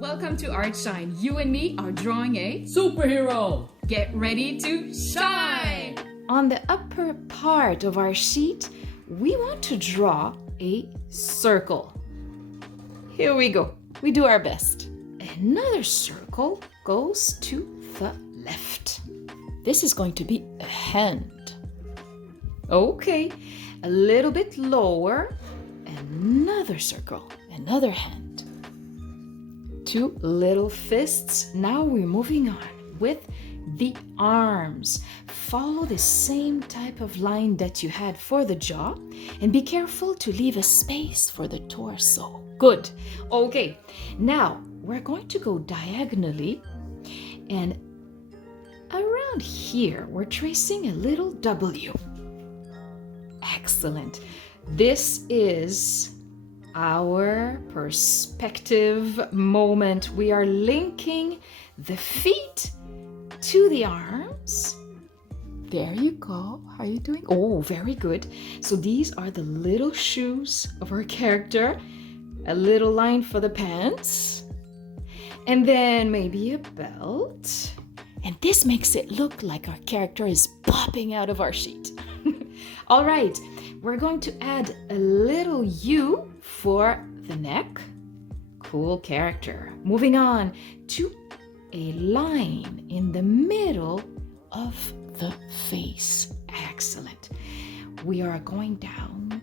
Welcome to Artshine. You and me are drawing a superhero. Get ready to shine! On the upper part of our sheet, we want to draw a circle. Here we go. We do our best. Another circle goes to the left. This is going to be a hand. Okay, a little bit lower. Another circle, another hand. Two little fists. Now we're moving on with the arms. Follow the same type of line that you had for the jaw and be careful to leave a space for the torso. Good. Okay, now we're going to go diagonally and around here we're tracing a little W. Excellent. This is our perspective moment. We are linking the feet to the arms. There you go. How are you doing? Oh, very good. So these are the little shoes of our character. A little line for the pants. And then maybe a belt. And this makes it look like our character is popping out of our sheet. All right, we're going to add a little U for the neck. Cool character. Moving on to a line in the middle of the face. Excellent. We are going down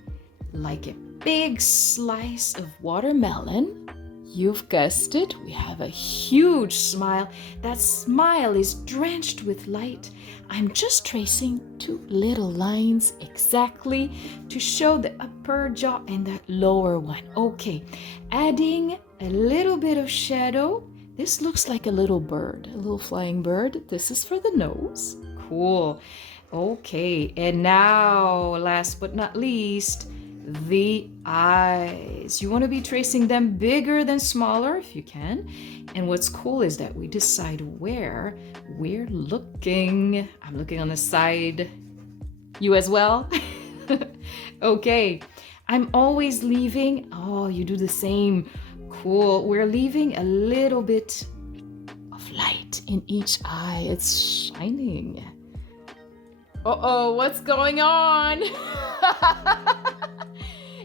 like a big slice of watermelon. You've guessed it, we have a huge smile. That smile is drenched with light. I'm just tracing two little lines exactly to show the upper jaw and that lower one. Okay, adding a little bit of shadow. This looks like a little bird, a little flying bird. This is for the nose. Cool. Okay, and now last but not least, the eyes. You want to be tracing them bigger than smaller if you can. And what's cool is that we decide where we're looking. I'm looking on the side. You as well? Okay. I'm always leaving. Oh, you do the same. Cool. We're leaving a little bit of light in each eye. It's shining. Uh-oh, what's going on?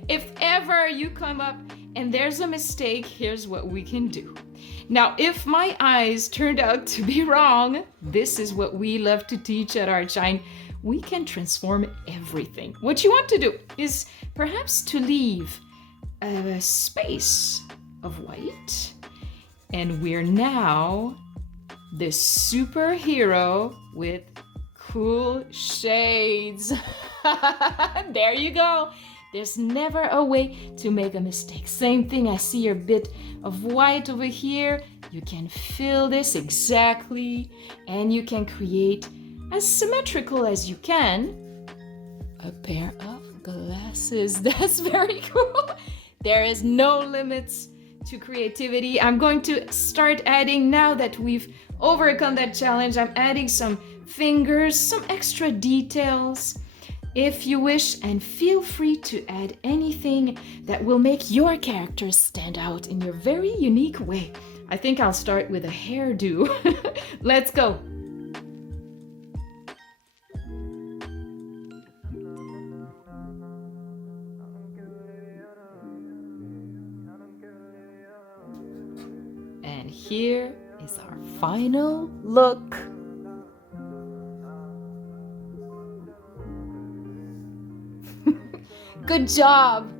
If ever you come up and there's a mistake, here's what we can do. Now, if my eyes turned out to be wrong, this is what we love to teach at Artshine. We can transform everything. What you want to do is perhaps to leave a space of white. And we're now the superhero with cool shades. There you go. There's never a way to make a mistake. Same thing, I see your bit of white over here. You can fill this exactly, and you can create as symmetrical as you can a pair of glasses. That's very cool. There is no limits to creativity. I'm going to start adding, now that we've overcome that challenge, I'm adding some fingers, some extra details. If you wish, and feel free to add anything that will make your character stand out in your very unique way. I think I'll start with a hairdo. Let's go. And here is our final look. Good job!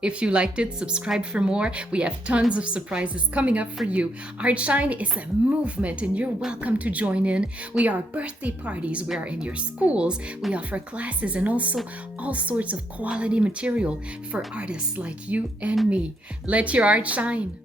If you liked it, subscribe for more. We have tons of surprises coming up for you. Artshine is a movement and you're welcome to join in. We are birthday parties, we are in your schools, we offer classes and also all sorts of quality material for artists like you and me. Let your art shine.